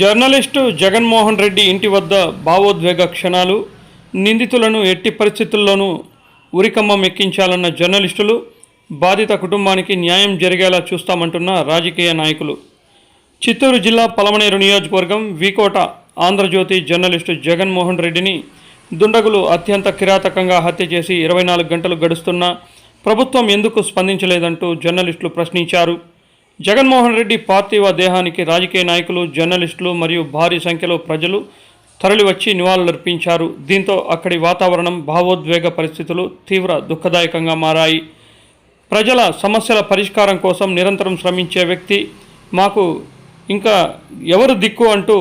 Journalist Jaganmohan Reddy ఇంటి వద్ద భావోద్వేగ క్షణాలు. నిందితులను ఎట్టి పరిస్థితుల్లోనూ ఉరికమ్మం ఎక్కించాలన్న జర్నలిస్టులు, బాధిత కుటుంబానికి న్యాయం జరిగేలా చూస్తామంటున్న రాజకీయ నాయకులు. చిత్తూరు జిల్లా పలమనేరు నియోజకవర్గం వీకోట ఆంధ్రజ్యోతి జర్నలిస్టు జగన్మోహన్ రెడ్డిని దుండగులు అత్యంత కిరాతకంగా హత్య చేసి 24 గంటలు గడుస్తున్నా ప్రభుత్వం ఎందుకు స్పందించలేదంటూ జర్నలిస్టులు ప్రశ్నించారు. జగన్మోహన్ రెడ్డి పార్థివ దేహానికి రాజకీయ నాయకులు, జర్నలిస్టులు మరియు భారీ సంఖ్యలో ప్రజలు తరలివచ్చి నివాళులర్పించారు. దీంతో అక్కడి వాతావరణం, భావోద్వేగ పరిస్థితులు తీవ్ర దుఃఖదాయకంగా మారాయి. ప్రజల సమస్యల పరిష్కారం కోసం నిరంతరం శ్రమించే వ్యక్తి, మాకు ఇంకా ఎవరు దిక్కు అంటూ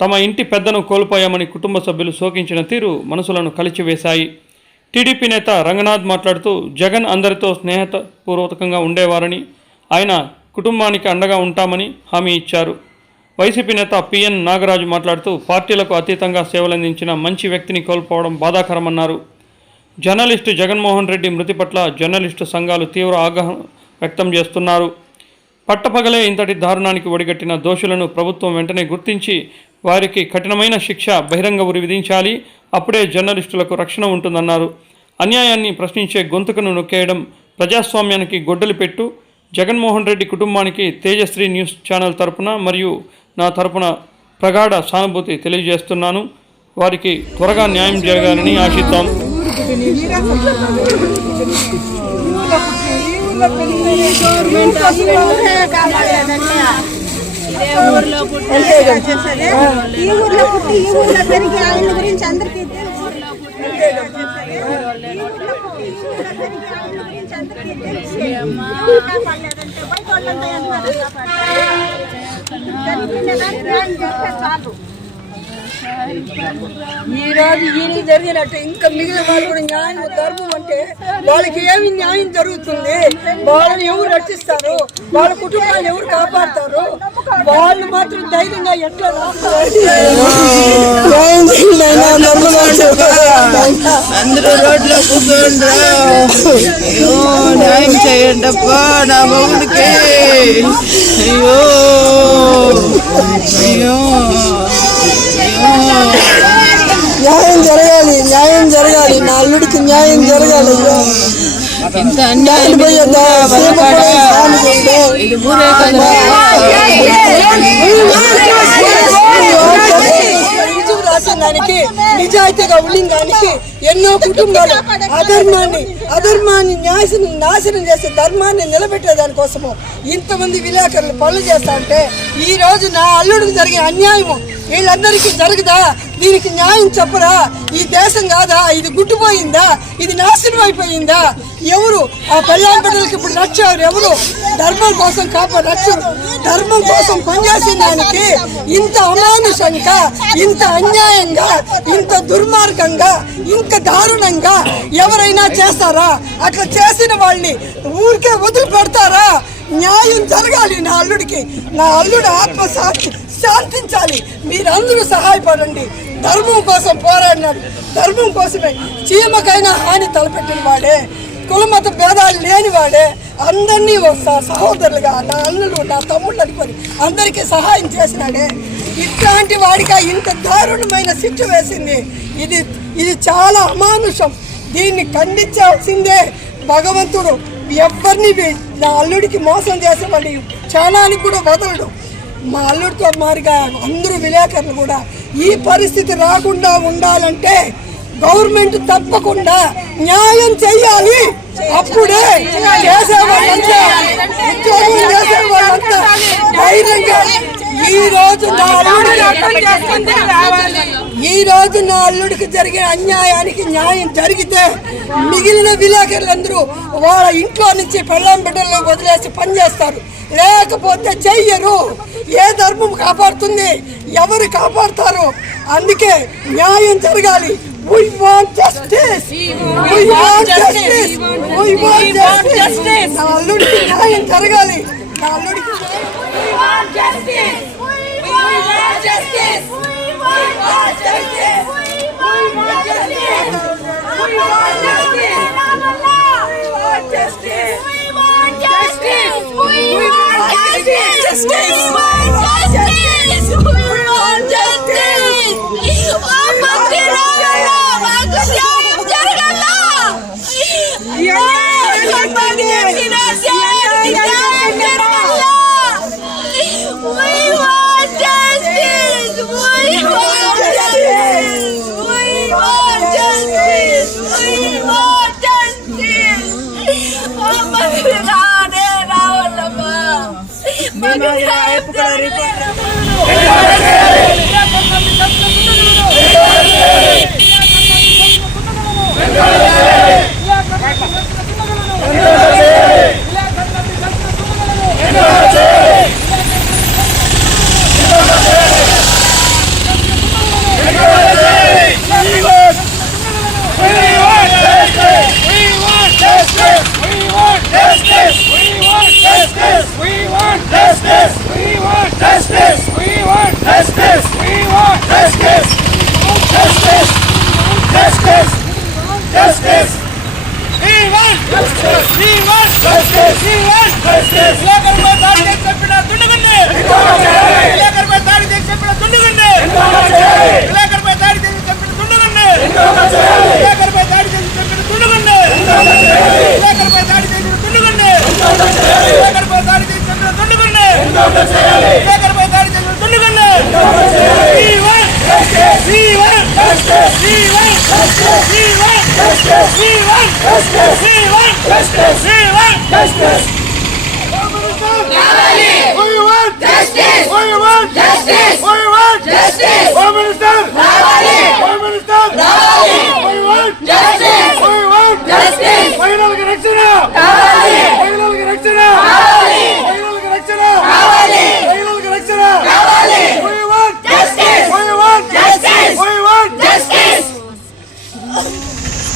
తమ ఇంటి పెద్దను కోల్పోయామని కుటుంబ సభ్యులు శోకించిన తీరు మనసులను కలిచివేశాయి. టీడీపీ నేత రంగనాథ్ మాట్లాడుతూ, జగన్ అందరితో స్నేహపూర్వకంగా ఉండేవారని, ఆయన కుటుంబానికి అండగా ఉంటామని హామీ ఇచ్చారు. వైసీపీ నేత పిఎన్ నాగరాజు మాట్లాడుతూ, పార్టీలకు అతీతంగా సేవలందించిన మంచి వ్యక్తిని కోల్పోవడం బాధాకరమన్నారు. జర్నలిస్టు జగన్మోహన్ రెడ్డి మృతి పట్ల జర్నలిస్టు సంఘాలు తీవ్ర ఆగ్రహం వ్యక్తం చేస్తున్నారు. పట్టపగలే ఇంతటి దారుణానికి ఒడిగట్టిన దోషులను ప్రభుత్వం వెంటనే గుర్తించి వారికి కఠినమైన శిక్ష, బహిరంగ ఉరి విధించాలి. అప్పుడే జర్నలిస్టులకు రక్షణ ఉంటుందన్నారు. అన్యాయాన్ని ప్రశ్నించే గొంతుకను నొక్కేయడం ప్రజాస్వామ్యానికి గొడ్డలి పెట్టు. జగన్మోహన్ రెడ్డి కుటుంబానికి తేజశ్రీ న్యూస్ ఛానల్ తరపున మరియు నా తరపున ప్రగాఢ సానుభూతి తెలియజేస్తున్నాను. వారికి త్వరగా న్యాయం జరగాలని ఆశిద్దాం. ఈ రోజు ఈయన జరిగినట్టు ఇంకా మిగిలిన వాళ్ళు కూడా న్యాయం, ధర్మం అంటే వాళ్ళకి ఏమి న్యాయం జరుగుతుంది? వాళ్ళని ఎవరు రక్షిస్తారు? వాళ్ళ కుటుంబాన్ని ఎవరు కాపాడతారు? వాళ్ళు మాత్రం ధైర్యంగా ఎట్లా అందరూ రోడ్లో కూర్చోండి, న్యాయం చేయండి అప్పా నా మగుడికి. అయ్యో అయ్యో న్యాయం జరగాలి, న్యాయం జరగాలి, నా అల్లుడికి న్యాయం జరగాలి. ఇంత అన్యాయం ఇది ఊరే కదా. దానికి నిజాయితీగా ఉండిందానికి ఎన్నో కుటుంబాలు అధర్మాన్ని నాశనం చేసే ధర్మాన్ని నిలబెట్టే దానికోసము ఇంతమంది విలేకరులు పనులు చేస్తా ఉంటే ఈ రోజు నా అల్లుడికి జరిగే అన్యాయము వీళ్ళందరికీ జరగదా? దీనికి న్యాయం చెప్పరా? ఈ దేశం కాదా? ఇది గుట్టుపోయిందా? ఇది నాశనం అయిపోయిందా? ఎవరు ఆ పెళ్ళాం బిడ్డలకి ఇప్పుడు రక్షారు? ఎవరు ధర్మం కోసం ధర్మం కోసం పనిచేసిన దానికి ఇంత అమానుషంగా, ఇంత అన్యాయంగా, ఇంత దుర్మార్గంగా, ఇంత దారుణంగా ఎవరైనా చేస్తారా? అట్లా చేసిన వాళ్ళని ఊరికే వదిలిపెడతారా? న్యాయం జరగాలి నా అల్లుడికి. నా అల్లుడు ఆత్మ శాంతించాలి. మీరందరూ సహాయపడండి. ధర్మం కోసం పోరాడినాడు, ధర్మం కోసమే. చీమకైనా హాని తలపెట్టిన వాడే, కులమత భేదాలు లేనివాడే, అందరినీ సహోదరులుగా నా అల్లుడు, నా తమ్ముళ్ళు అనుకొని అందరికీ సహాయం చేసినాడే. ఇట్లాంటి వాడిగా ఇంత దారుణమైన శిక్ష వేసింది. ఇది చాలా అమానుషం. దీన్ని ఖండించాల్సిందే భగవంతుడు. ఎవరిని నా అల్లుడికి మోసం చేసేవాడి క్షణానికి కూడా వదలడు. మా అల్లుడితో మారిగా అందరూ విలేకరులు కూడా ఈ పరిస్థితి రాకుండా ఉండాలంటే గవర్నమెంట్ తప్పకుండా న్యాయం చెయ్యాలి. అప్పుడే చేసేవాళ్ళంతా, ఉద్యోగం చేసేవాళ్ళంతా ధైర్యంగా ఈ రోజు నా అల్లుడికి జరిగిన అన్యాయానికి న్యాయం జరిగితే మిగిలిన విలేకరులందరూ వాళ్ళ ఇంట్లో నుంచి పెళ్ళాం బిడ్డల్లో వదిలేసి పనిచేస్తారు. లేకపోతే చెయ్యరు. ఏ ధర్మం కాపాడుతుంది? ఎవరు కాపాడుతారు? అందుకే న్యాయం జరగాలి. We want justice. We want justice. We want justice. నా అల్లుడికి న్యాయం జరగాలి. నా అల్లుడికి we want justice. We want justice. We want justice. We want justice. We want justice. We want justice. We want justice. We want justice. We want justice. విలేకరుపై దాడి చేసి చంపిన దుండగుడిని, విలేకరుపై దాడి చేసి చంపిన దుండగుడిని, విలేకరుపై దాడి చేసి చంపిన దుండగుడిని, విలేకరుపై దాడి చేసి చంపిన దుండగుడిని, విలేకరుపై దాడి చేసిన దుండగుడిని, విలేకరుపై దాడి చేసి చంపిన దుండగుడిని, విలేకరుపై దాడి చేసిన దుండగుడిని.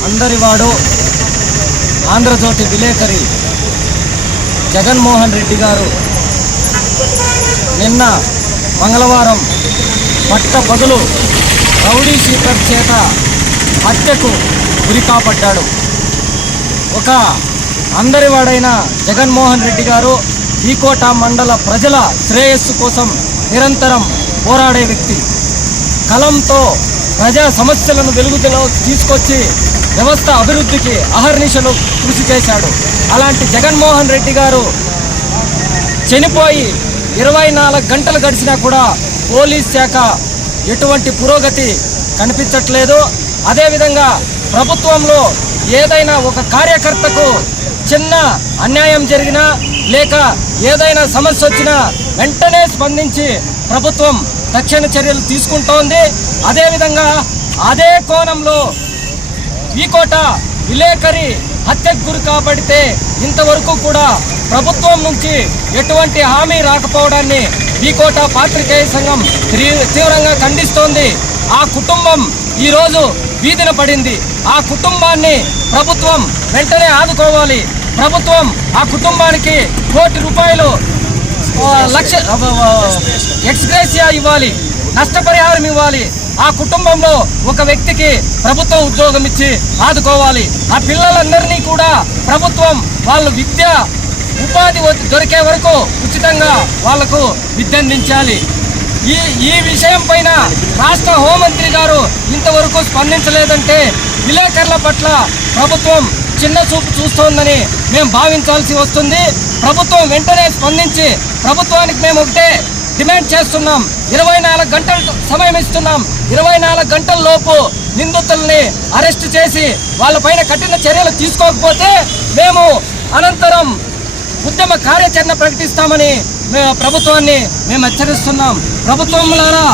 అందరివాడు ఆంధ్రజ్యోతి విలేకరి జగన్మోహన్ రెడ్డి గారు నిన్న మంగళవారం పట్టపగలు రౌడీ షీటర్ చేత హత్యకు గురికాపడ్డాడు. ఒక అందరివాడైన జగన్మోహన్ రెడ్డి గారు ఈకోట మండల ప్రజల శ్రేయస్సు కోసం నిరంతరం పోరాడే వ్యక్తి. కలంతో ప్రజా సమస్యలను వెలుగులో తీసుకొచ్చి వ్యవస్థ అభివృద్ధికి అహర్నిశలు కృషి చేశాడు. అలాంటి జగన్మోహన్ రెడ్డి గారు చనిపోయి 24 గంటలు గడిచినా కూడా పోలీస్ శాఖ ఎటువంటి పురోగతి కనిపించట్లేదు. అదేవిధంగా ప్రభుత్వంలో ఏదైనా ఒక కార్యకర్తకు చిన్న అన్యాయం జరిగినా లేక ఏదైనా సమస్య వచ్చినా వెంటనే స్పందించి ప్రభుత్వం తక్షణ చర్యలు తీసుకుంటోంది. అదేవిధంగా అదే కోణంలో ఈకోట విలేకరి హత్యకు గురి కాబడితే ఇంతవరకు కూడా ప్రభుత్వం నుంచి ఎటువంటి హామీ రాకపోవడాన్ని ఈకోట పాత్రికేయ సంఘం తీవ్రంగా ఖండిస్తోంది. ఆ కుటుంబం ఈరోజు వీధిన పడింది. ఆ కుటుంబాన్ని ప్రభుత్వం వెంటనే ఆదుకోవాలి. ప్రభుత్వం ఆ కుటుంబానికి ₹1 లక్ష ఎక్స్గ్రేసియా ఇవ్వాలి, నష్టపరిహారం ఇవ్వాలి. ఆ కుటుంబంలో ఒక వ్యక్తికి ప్రభుత్వం ఉద్యోగం ఇచ్చి ఆదుకోవాలి. ఆ పిల్లలందరినీ కూడా ప్రభుత్వం వాళ్ళు ఉపాధి దొరికే వరకు ఉచితంగా వాళ్లకు విద్య అందించాలి. ఈ విషయం పైన రాష్ట్ర హోంమంత్రి గారు ఇంతవరకు స్పందించలేదంటే విలేకరుల పట్ల ప్రభుత్వం చిన్న చూపు చూస్తోందని మేము భావించాల్సి వస్తుంది. ప్రభుత్వం వెంటనే స్పందించి ప్రభుత్వానికి మేము ఒకటే డిమాండ్ చేస్తున్నాం. 24 గంటలు సమయం ఇస్తున్నాం. 24 గంటల లోపు నిందితుల్ని అరెస్ట్ చేసి వాళ్ళపైన కఠిన చర్యలు తీసుకోకపోతే మేము అనంతరం ఉద్యమ కార్యాచరణ ప్రకటిస్తామని ప్రభుత్వాన్ని మేము హెచ్చరిస్తున్నాం. ప్రభుత్వంలారా,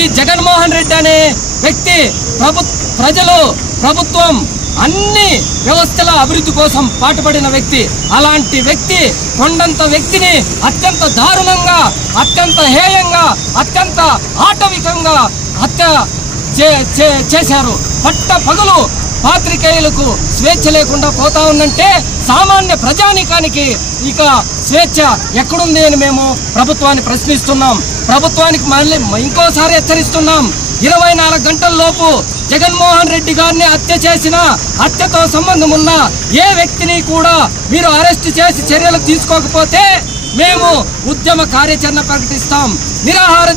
ఈ జగన్మోహన్ రెడ్డి అనే వ్యక్తి ప్రభుత్వం అన్ని వ్యవస్థల అభివృద్ధి కోసం పాటుపడిన వ్యక్తి. అలాంటి వ్యక్తి కొండంత వ్యక్తిని అత్యంత దారుణంగా, అత్యంత హేయంగా, అత్యంత ఆటవికంగా హత్య చేశారు. పగలు పాత్రికేయులకు స్వేచ్ఛ లేకుండా పోతా ఉందంటే సామాన్య ప్రజానీకానికి ఇక స్వేచ్ఛ ఎక్కడుంది అని మేము ప్రభుత్వాన్ని ప్రశ్నిస్తున్నాం. ప్రభుత్వానికి మళ్ళీ ఇంకోసారి హెచ్చరిస్తున్నాం. 24 గంటల లోపు జగన్మోహన్ రెడ్డి గారిని హత్య చేసిన, హత్యతో సంబంధం ఉన్న ఏ వ్యక్తిని కూడా మీరు అరెస్ట్ చేసి చర్యలు తీసుకోకపోతే మేము ఉద్యమ కార్యాచరణ ప్రకటిస్తాం. నిరాహార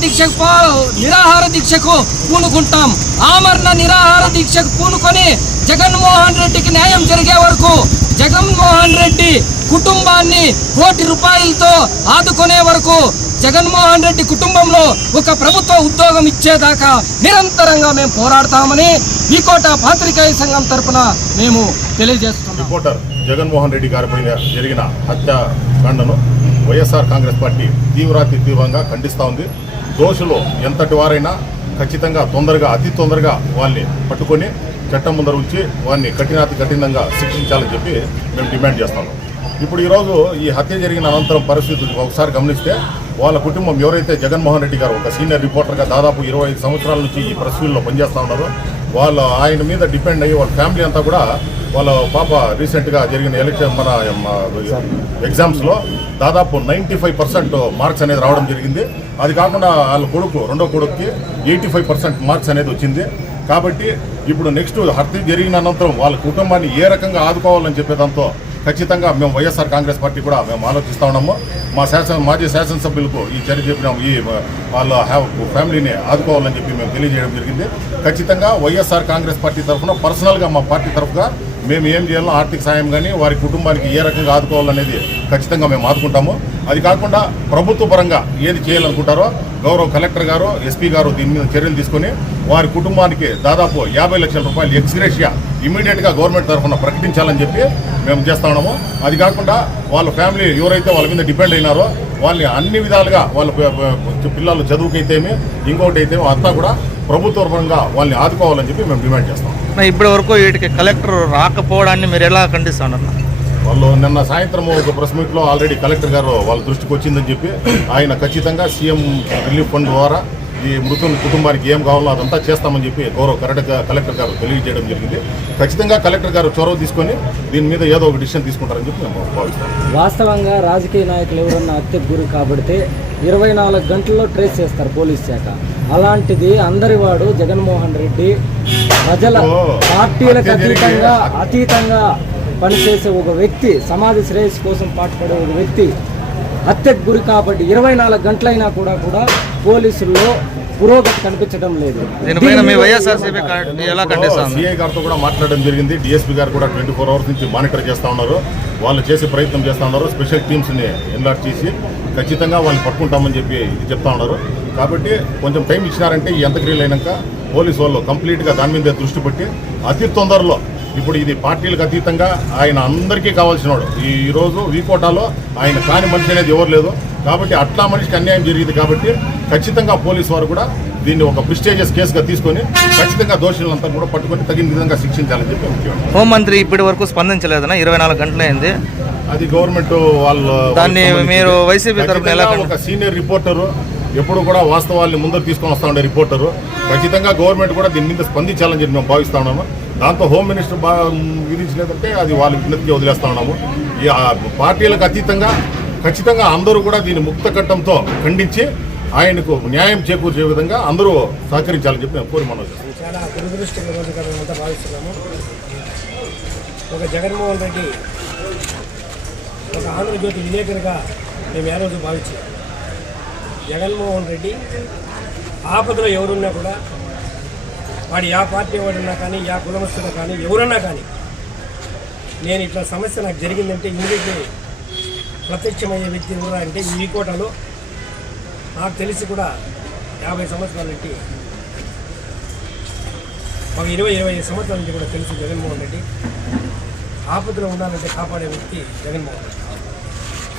దీక్షకు పూనుకుంటాం. ఆమరణ నిరాహార దీక్షకు పూనుకొని జగన్మోహన్ రెడ్డికి న్యాయం జరిగే వరకు, జగన్మోహన్ రెడ్డి కుటుంబాన్ని ₹1 ఆదుకునే వరకు, జగన్మోహన్ రెడ్డి కుటుంబంలో ఒక ప్రభుత్వ ఉద్యోగం ఇచ్చేదాకా నిరంతరంగా మేము పోరాడతామని ఈకోట పాత్రికేయ సంఘం తరపున మేము తెలియజేస్తున్నాం. రిపోర్టర్ జగన్మోహన్ రెడ్డి గారి పైన జరిగిన హత్యాకాండను వైఎస్ఆర్ కాంగ్రెస్ పార్టీ తీవ్రంగా ఖండిస్తూ ఉంది. దోషులు ఎంతటి వారైనా ఖచ్చితంగా అతి తొందరగా వాళ్ళని పట్టుకొని చట్టం ముందర ఉంచి వారిని కఠినంగా శిక్షించాలని చెప్పి మేము డిమాండ్ చేస్తాము. ఇప్పుడు ఈరోజు ఈ హత్య జరిగిన అనంతరం పరిస్థితులు ఒకసారి గమనిస్తే వాళ్ళ కుటుంబం ఎవరైతే జగన్మోహన్ రెడ్డి గారు ఒక సీనియర్ రిపోర్టర్గా దాదాపు 25 సంవత్సరాల నుంచి ఈ ప్రెస్ ఫీల్డ్లో పనిచేస్తూ ఉన్నారో ఆయన మీద డిపెండ్ అయ్యి వాళ్ళ ఫ్యామిలీ అంతా కూడా వాళ్ళ పాప రీసెంట్గా జరిగిన ఎగ్జామ్స్లో దాదాపు 95% మార్క్స్ అనేది రావడం జరిగింది. అది కాకుండా వాళ్ళ రెండో కొడుకుకి 85% మార్క్స్ అనేది వచ్చింది. కాబట్టి ఇప్పుడు నెక్స్ట్ హత్య జరిగిన అనంతరం వాళ్ళ కుటుంబాన్ని ఏ రకంగా ఆదుకోవాలని చెప్పేదాంతో ఖచ్చితంగా మేము వైఎస్ఆర్ కాంగ్రెస్ పార్టీ కూడా మేము ఆలోచిస్తూ ఉన్నాము. మాజీ శాసనసభ్యులకు ఈ చర్య చెప్పినాము, ఈ వాళ్ళ ఫ్యామిలీని ఆదుకోవాలని చెప్పి మేము తెలియజేయడం జరిగింది. ఖచ్చితంగా వైఎస్ఆర్ కాంగ్రెస్ పార్టీ తరఫున పర్సనల్గా మా పార్టీ తరఫుగా మేము ఏం చేయాలో ఆర్థిక సాయం కానీ వారి కుటుంబానికి ఏ రకంగా ఆదుకోవాలనేది ఖచ్చితంగా మేము ఆదుకుంటాము. అది కాకుండా ప్రభుత్వ పరంగా ఏది చేయాలనుకుంటారో గౌరవ కలెక్టర్ గారు, ఎస్పీ గారు దీని మీద చర్యలు తీసుకొని వారి కుటుంబానికి దాదాపు 50 లక్షల రూపాయలు ఎక్స్గ్రేషియా ఇమీడియట్గా గవర్నమెంట్ తరఫున ప్రకటించాలని చెప్పి మేము చేస్తా ఉన్నాము. అది కాకుండా వాళ్ళ ఫ్యామిలీ ఎవరైతే వాళ్ళ మీద డిపెండ్ అయినారో వాళ్ళని అన్ని విధాలుగా వాళ్ళ పిల్లలు చదువుకైతేమి ఇంకొకటి అయితే అంతా కూడా ప్రభుత్వ పరంగా వాళ్ళని ఆదుకోవాలని చెప్పి మేము డిమాండ్ చేస్తాం. ఇప్పటి వరకు వీటికి కలెక్టర్ రాకపోవడాన్ని మీరు ఎలా ఖండిస్తున్నారు? వాళ్ళు నిన్న సాయంత్రం ఒక ప్రెస్ మీట్లో ఆల్రెడీ కలెక్టర్ గారు వాళ్ళ దృష్టికి వచ్చిందని చెప్పి ఆయన ఖచ్చితంగా సీఎం రిలీఫ్ ఫండ్ ద్వారా ఈ మృతుల కుటుంబానికి ఏం కావాలో అదంతా చేస్తామని చెప్పి గౌరవ కలెక్టర్ గారు తెలియజేయడం జరిగింది. ఖచ్చితంగా కలెక్టర్ గారు చొరవ తీసుకొని దీని మీద ఏదో ఒక డిసిషన్ తీసుకుంటారని చెప్పి మేము భావిస్తాం. వాస్తవంగా రాజకీయ నాయకులు ఎవరన్నా హత్యకు గురి కాబడితే 24 గంటల్లో ట్రేస్ చేస్తారు పోలీస్ శాఖ. అలాంటిది అందరివాడు జగన్మోహన్ రెడ్డి ప్రజల పార్టీలకు అతీతంగా పనిచేసే ఒక వ్యక్తి, సమాజ శ్రేయస్సు కోసం పాటుపడే ఒక వ్యక్తి హత్యకు గురి కాబట్టి 24 గంటలైనా కూడా పోలీసుల్లో పురోగతి కనిపించడం లేదు. సిఐ గారితో కూడా మాట్లాడడం జరిగింది. డిఎస్పీ గారు కూడా 24 అవర్స్ నుంచి మానిటర్ చేస్తూ ఉన్నారు. వాళ్ళు చేసే ప్రయత్నం చేస్తూ ఉన్నారు. స్పెషల్ టీమ్స్ని ఎన్లాట్ చేసి ఖచ్చితంగా వాళ్ళని పట్టుకుంటామని చెప్పి చెప్తా ఉన్నారు. కాబట్టి కొంచెం టైం ఇచ్చినారంటే ఈ అంత్యక్రియలు అయినాక పోలీసు వాళ్ళు కంప్లీట్గా దాని మీద దృష్టి పెట్టి అతి తొందరలో ఇప్పుడు ఇది పార్టీలకు అతీతంగా ఆయన అందరికీ కావాల్సినవాడు. ఈరోజు వీకోటాలో ఆయన కాని మనిషి అనేది ఎవరు లేదు. కాబట్టి అట్లా మనిషికి అన్యాయం జరిగింది కాబట్టి ఖచ్చితంగా పోలీసు వారు కూడా దీన్ని ఒక ప్రిస్టేజియస్ కేసుగా తీసుకొని ఖచ్చితంగా దోషులంతా కూడా పట్టుకొని తగిన విధంగా శిక్షించాలని చెప్పి ముఖ్యమంత్రి హోంమంత్రి ఇప్పటి వరకు స్పందించలేదన్నా? 24 గంటలైంది. అది గవర్నమెంట్ వాళ్ళు దాన్ని మీరు వైసీపీ తరఫున ఎలా? ఒక సీనియర్ రిపోర్టరు ఎప్పుడు కూడా వాస్తవాల్ని ముందరు తీసుకొని వస్తూ ఉండే రిపోర్టరు ఖచ్చితంగా గవర్నమెంట్ కూడా దీని మీద స్పందించాలని చెప్పి మేము భావిస్తా ఉన్నాము. దాంతో హోమ్ మినిస్టర్ విధించలేదంటే అది వాళ్ళ విజ్ఞతకి వదిలేస్తా ఉన్నాము. ఈ పార్టీలకు అతీతంగా ఖచ్చితంగా అందరూ కూడా దీన్ని ముక్త కట్టంతో ఖండించి ఆయనకు న్యాయం చేకూర్చే విధంగా అందరూ సహకరించాలని చెప్పి మేము కోరి మనం చేస్తాం. చాలా దురదృష్టకరంగా భావిస్తున్నాము. ఒక జగన్మోహన్ రెడ్డి ఒక ఆంధ్రజ్యోతి విలేకరుగా మేము ఏ రోజు భావించాము. జగన్మోహన్ రెడ్డి ఆపదలో ఎవరున్నా కూడా వాడు యా పార్టీ వాడున్నా కానీ యా కులమస్తున్నా కానీ ఎవరన్నా కానీ నేను ఇట్లా సమస్య నాకు జరిగిందంటే ఇమీడియట్లీ ప్రత్యక్షమయ్యే వ్యక్తి ఎవరా అంటే ఈ కోటలో నాకు తెలిసి కూడా 50 సంవత్సరాల నుంచి ఒక 20-25 సంవత్సరాల నుంచి కూడా తెలుసు జగన్మోహన్ రెడ్డి ఆపదలో ఉండాలంటే కాపాడే వ్యక్తి జగన్మోహన్ రెడ్డి.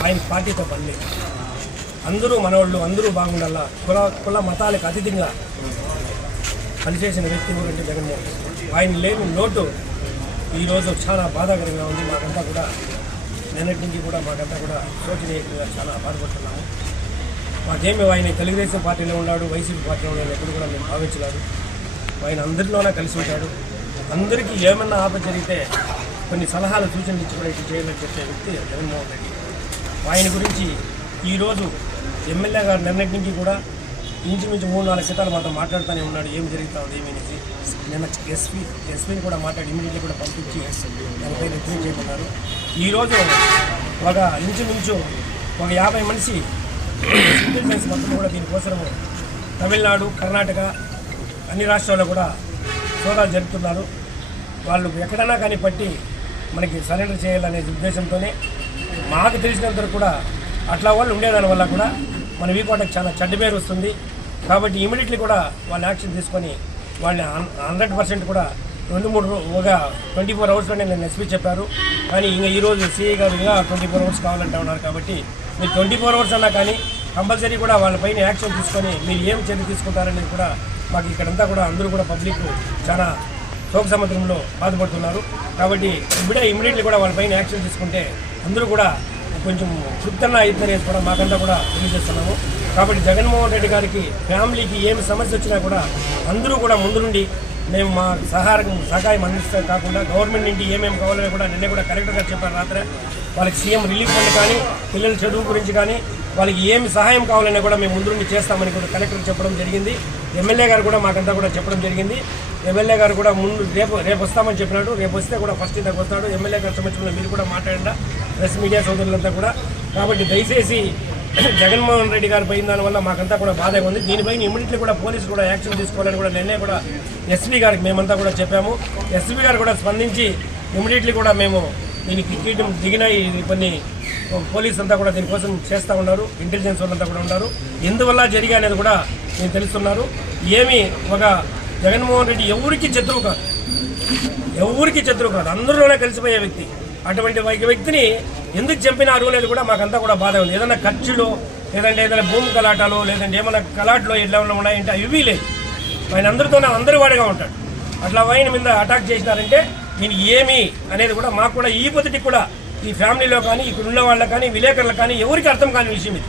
ఆయన పార్టీతో పని లేదు. అందరూ మనవాళ్ళు అందరూ బాగుండాలా, కుల మతాలకు అతీతంగా పనిచేసిన వ్యక్తి ఎవరంటే జగన్మోహన్ రెడ్డి. ఆయన లేని లోటు ఈరోజు చాలా బాధాకరంగా ఉంది. మాకంతా కూడా నిన్నటి నుంచి కూడా మాకంతా కూడా శోచనీయంగా చాలా బాధపడుతున్నాము. మాకేమి ఆయన తెలుగుదేశం పార్టీలో ఉన్నాడు, వైసీపీ పార్టీలో ఉన్నాడు ఎప్పుడు కూడా మేము భావించలేదు. ఆయన అందరిలోనే కలిసి ఉంటాడు. అందరికీ ఏమన్నా ఆపద జరిగితే కొన్ని సలహాలు సూచనలు ఇచ్చి కూడా ఇటు చేయాలని చెప్పే వ్యక్తి జగన్మోహన్ రెడ్డి. ఆయన గురించి ఈరోజు ఎమ్మెల్యే గారు నిన్నటి నుంచి కూడా ఇంచుమించు 3-4 క్రితాలు మాతో మాట్లాడుతూనే ఉన్నాడు ఏం జరుగుతూ ఉంది ఏమనేసి. నిన్న ఎస్పీని కూడా మాట్లాడి ఇమీడియట్లీ కూడా పంపించి దానిపై రివ్యూ చేయమన్నారు. ఈరోజు ఒక ఇంచుమించు ఒక 50 మనిషి ఇంటెలిజెన్స్ మొత్తం కూడా దీనికోసము తమిళనాడు, కర్ణాటక అన్ని రాష్ట్రాల్లో కూడా సోదాలు జరుపుతున్నారు. వాళ్ళు ఎక్కడైనా కానీ పట్టి మనకి సరెండర్ చేయాలనే ఉద్దేశంతోనే మాకు తెలిసినంత కూడా అట్లా వాళ్ళు ఉండేదాని వల్ల కూడా మన వీకోటకు చాలా చెడ్డ పేరు వస్తుంది. కాబట్టి ఇమీడియట్లీ కూడా వాళ్ళు యాక్షన్ తీసుకొని వాళ్ళని 100% కూడా 24 అవర్స్లోనే నేను ఎస్పీ చెప్పారు. కానీ ఇంకా ఈరోజు సిఐ గారు ఇంకా 24 అవర్స్ కావాలంటే ఉన్నారు. కాబట్టి మీరు 24 అవర్స్ అన్నా కానీ కంపల్సరీ కూడా వాళ్ళపైన యాక్షన్ తీసుకొని మీరు ఏం చర్య తీసుకుంటారనేది కూడా మాకు ఇక్కడంతా కూడా అందరూ కూడా పబ్లిక్ చాలా శోక సముద్రంలో బాధపడుతున్నారు. కాబట్టి ఇప్పుడే ఇమీడియట్లీ కూడా వాళ్ళపైన యాక్షన్ తీసుకుంటే అందరూ కూడా కొంచెం తృప్తంగా అవుతుందనేది కూడా మాకంతా కూడా తెలియజేస్తున్నాము. కాబట్టి జగన్మోహన్ రెడ్డి గారికి ఫ్యామిలీకి ఏమి సమస్య వచ్చినా కూడా అందరూ కూడా ముందు నుండి మేము మా సహాయం అందిస్తే కాకుండా గవర్నమెంట్ నుండి ఏమేమి కావాలని కూడా నిన్నే కూడా కలెక్టర్ గారు చెప్పారు రాత్రే. వాళ్ళకి సీఎం రిలీఫ్ ఫండ్ కానీ పిల్లల చదువు గురించి కానీ వాళ్ళకి ఏమి సహాయం కావాలన్నా కూడా మేము ముందు నుండి చేస్తామని కూడా కలెక్టర్ చెప్పడం జరిగింది. ఎమ్మెల్యే గారు కూడా మాకంతా కూడా చెప్పడం జరిగింది. ఎమ్మెల్యే గారు కూడా ముందు రేపు వస్తామని చెప్పినాడు. రేపు వస్తే కూడా ఫస్ట్ ఇంతకు వస్తాడు. ఎమ్మెల్యే గారి సమక్షంలో మీరు కూడా మాట్లాడినా ప్రెస్ మీడియా సోదరులంతా కూడా. కాబట్టి దయచేసి జగన్మోహన్ రెడ్డి గారు పోయిన దానివల్ల మాకంతా కూడా బాధగా ఉంది. దీనిపైన ఇమీడియట్లీ కూడా పోలీసులు కూడా యాక్షన్ తీసుకోవాలని కూడా నిన్నే కూడా ఎస్పీ గారికి మేమంతా కూడా చెప్పాము. ఎస్పీ గారు కూడా స్పందించి ఇమీడియట్లీ కూడా మేము దీనికి దిగిన కొన్ని పోలీసు అంతా కూడా దీనికోసం చేస్తూ ఉన్నారు. ఇంటెలిజెన్స్ వాళ్ళంతా కూడా ఉన్నారు. ఎందువల్ల జరిగా అనేది కూడా నేను తెలుస్తున్నారు. ఏమి ఒక జగన్మోహన్ రెడ్డి ఎవరికి శత్రువు కాదు, అందరిలోనే కలిసిపోయే వ్యక్తి. అటువంటి వ్యక్తిని ఎందుకు చంపినారు అనేది కూడా మాకంతా కూడా బాధ ఉంది. ఏదైనా ఖర్చులో లేదంటే ఏదైనా భూమి కలాటాలో లేదంటే ఏమైనా కలాట్లో ఎట్లా ఉన్నాయంటే ఇవి లేదు. ఆయన అందరితోనే అందరి వాడిగా ఉంటాడు. అట్లా ఆయన మీద అటాక్ చేసినారంటే దీనికి ఏమి అనేది కూడా మాకు కూడా ఈ పొద్దుటికి కూడా ఈ ఫ్యామిలీలో కానీ ఇక్కడ ఉన్న వాళ్ళకి కానీ విలేకరులకు కానీ ఎవరికి అర్థం కాని విషయం ఇది.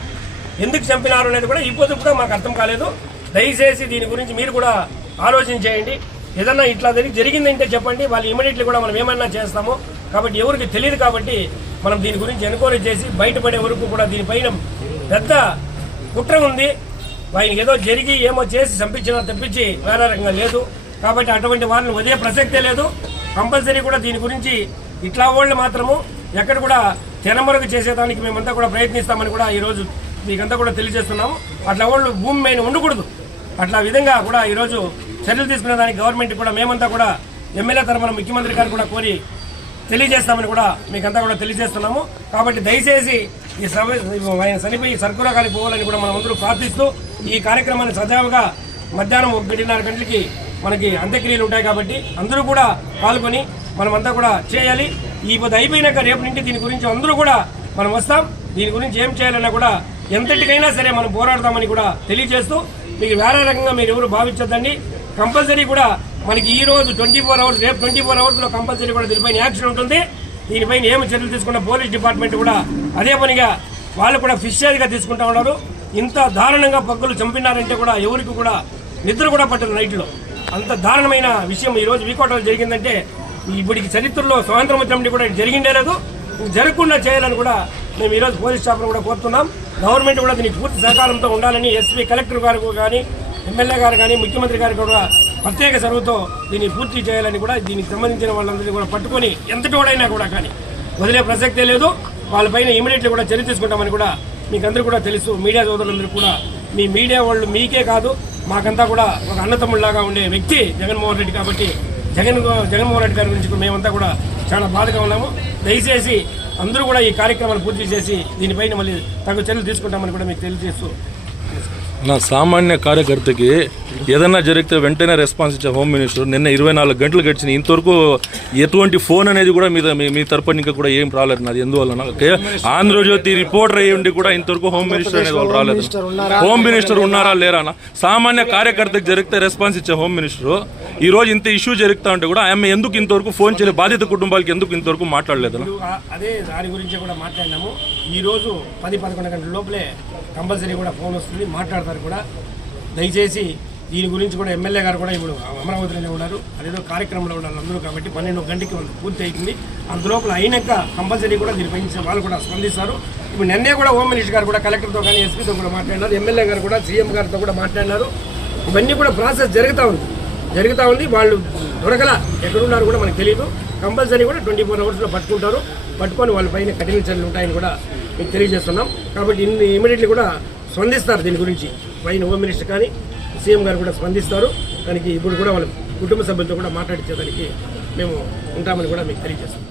ఎందుకు చంపినారు అనేది కూడా ఈ పొద్దు కూడా మాకు అర్థం కాలేదు. దయచేసి దీని గురించి మీరు కూడా ఆలోచన చేయండి. ఏదన్నా ఇట్లా జరిగిందంటే చెప్పండి, వాళ్ళు ఇమీడియట్లీ కూడా మనం ఏమన్నా చేస్తాము. కాబట్టి ఎవరికి తెలియదు కాబట్టి మనం దీని గురించి ఎన్క్వైరీ చేసి బయటపడే వరకు కూడా దీనిపైన పెద్ద కుట్ర ఉంది. ఆయన ఏదో జరిగి ఏమో చేసి చంపించినా తప్పించి వేరే రకంగా లేదు. కాబట్టి అటువంటి వారిని వదిలే ప్రసక్తే లేదు. కంపల్సరీ కూడా దీని గురించి ఇట్లా వాళ్ళు మాత్రము ఎక్కడ కూడా తెనమరుగు చేసేదానికి మేమంతా కూడా ప్రయత్నిస్తామని కూడా ఈరోజు మీకంతా కూడా తెలియజేస్తున్నాము. అట్లా వాళ్ళు భూమి మీద ఉండకూడదు. అట్లా విధంగా కూడా ఈరోజు చర్యలు తీసుకునే దానికి గవర్నమెంట్ కూడా మేమంతా కూడా ఎమ్మెల్యే తరఫున ముఖ్యమంత్రి గారు కూడా కోరి తెలియజేస్తామని కూడా మీకంతా కూడా తెలియజేస్తున్నాము. కాబట్టి దయచేసి ఈ ఆయన చనిపోయి సర్కురాకానికి పోవాలని కూడా మనం అందరూ ప్రార్థిస్తూ ఈ కార్యక్రమాన్ని సజావుగా మధ్యాహ్నం 1:30 గంటలకి మనకి అంత్యక్రియలు ఉంటాయి. కాబట్టి అందరూ కూడా పాల్గొని మనమంతా కూడా చేయాలి. ఈ పొద్దు అయిపోయినాక రేపు నుండి దీని గురించి అందరూ కూడా మనం వస్తాం. దీని గురించి ఏం చేయాలన్నా కూడా ఎంతటికైనా సరే మనం పోరాడతామని కూడా తెలియజేస్తూ మీకు వేరే రకంగా మీరు ఎవరు భావించొద్దండి. కంపల్సరీ కూడా మనకి ఈ రోజు 24 అవర్స్ రేపు 24 అవర్స్లో కంపల్సరీ కూడా దీనిపైన యాక్షన్ ఉంటుంది. దీనిపైన ఏమి చర్యలు తీసుకున్న పోలీస్ డిపార్ట్మెంట్ కూడా అదే పనిగా వాళ్ళు కూడా ఫిషియర్గా తీసుకుంటా ఉన్నారు. ఇంత దారుణంగా పగ్గులు చంపినారంటే కూడా ఎవరికి కూడా నిద్ర కూడా పట్టదు నైట్లో. అంత దారుణమైన విషయం ఈరోజు వీకోటలో జరిగిందంటే ఇప్పటికి చరిత్రలో స్వాతంత్రం వచ్చినప్పుడు కూడా జరిగిందే లేదు. జరగకుండా చేయాలని కూడా మేము ఈరోజు పోలీస్ స్టాఫ్ను కూడా కోరుతున్నాం. గవర్నమెంట్ కూడా దీనికి పూర్తి సహకారంతో ఉండాలని ఎస్పీ కలెక్టర్ గారు కానీ ఎమ్మెల్యే గారు కానీ ముఖ్యమంత్రి గారు కూడా ప్రత్యేక చొరవతో దీన్ని పూర్తి చేయాలని కూడా దీనికి సంబంధించిన వాళ్ళందరినీ కూడా పట్టుకొని ఎంతటోడైనా కూడా కానీ వదిలే ప్రసక్తే లేదు. వాళ్ళపైన ఇమీడియట్లీ కూడా చర్య తీసుకుంటామని కూడా మీకు అందరూ కూడా తెలుసు. మీడియా సోదరులందరూ కూడా మీ మీడియా వాళ్ళు మీకే కాదు మాకంతా కూడా ఒక అన్నతమ్ముళ్లాగా ఉండే వ్యక్తి జగన్మోహన్ రెడ్డి. కాబట్టి జగన్మోహన్ రెడ్డి గారి గురించి మేమంతా కూడా చాలా బాధగా ఉన్నాము. దయచేసి అందరూ కూడా ఈ కార్యక్రమాన్ని పూర్తి చేసి దీనిపైన మళ్ళీ తగు చర్యలు తీసుకుంటామని కూడా మీకు తెలియజేస్తూ నా సామాన్య కార్యకర్తకి ఏదన్నా జరిగితే వెంటనే రెస్పాన్స్ ఇచ్చే హోమ్ మినిస్టర్ నిన్న 24 గంటలు గడిచినాయి. ఇంతవరకు ఎటువంటి ఫోన్ అనేది కూడా మీ తరపున ఇంకా కూడా ఏం రాలేదు. నాది ఎందువల్ల ఆంధ్రజ్యోతి రిపోర్టర్ అయ్యి ఉండి కూడా ఇంతవరకు హోమ్ మినిస్టర్ అనేది వాళ్ళు రాలేదు. హోమ్ మినిస్టర్ ఉన్నారా లేరా? సామాన్య కార్యకర్తకి జరిగితే రెస్పాన్స్ ఇచ్చే హోమ్ మినిస్టర్ ఈ రోజు ఇంత ఇష్యూ జరుగుతా ఉంటే కూడా ఆమె ఎందుకు ఇంతవరకు ఫోన్ చేయలేదు? బాధిత కుటుంబాలకి ఎందుకు ఇంతవరకు మాట్లాడలేదు? అదే దాని గురించి కూడా మాట్లాడినాము. ఈరోజు 10-11 గంటల లోపలే కంపల్సరీ కూడా ఫోన్ వస్తుంది, మాట్లాడతారు కూడా. దయచేసి దీని గురించి కూడా ఎమ్మెల్యే గారు కూడా ఇప్పుడు అమరావతిలోనే ఉన్నారు. అదేదో కార్యక్రమంలో ఉన్నారు అందరూ. కాబట్టి 12 గంటకి పూర్తి అవుతుంది. అందులోపల అయినాక కంపల్సరీ కూడా దీనిపై వాళ్ళు కూడా స్పందిస్తారు. ఇప్పుడు నిన్నే కూడా హోమ్ మినిస్టర్ గారు కూడా కలెక్టర్తో కానీ ఎస్పీతో కూడా మాట్లాడినారు. ఎమ్మెల్యే గారు కూడా సీఎం గారితో కూడా మాట్లాడినారు. ఇవన్నీ కూడా ప్రాసెస్ జరుగుతూ ఉంది. వాళ్ళు దొరకల ఎక్కడున్నారు కూడా మనకు తెలియదు. కంపల్సరీ కూడా 24 అవర్స్లో పట్టుకొని వాళ్ళ పైన కఠిన చర్యలు ఉంటాయని కూడా మీకు తెలియజేస్తున్నాం. కాబట్టి ఇమీడియట్లీ కూడా స్పందిస్తారు. దీని గురించి పైన హోమ్ మినిస్టర్ కానీ సీఎం గారు కూడా స్పందిస్తారు. దానికి ఇప్పుడు కూడా వాళ్ళ కుటుంబ సభ్యులతో కూడా మాట్లాడించేదానికి మేము ఉంటామని కూడా మీకు తెలియజేస్తున్నాం.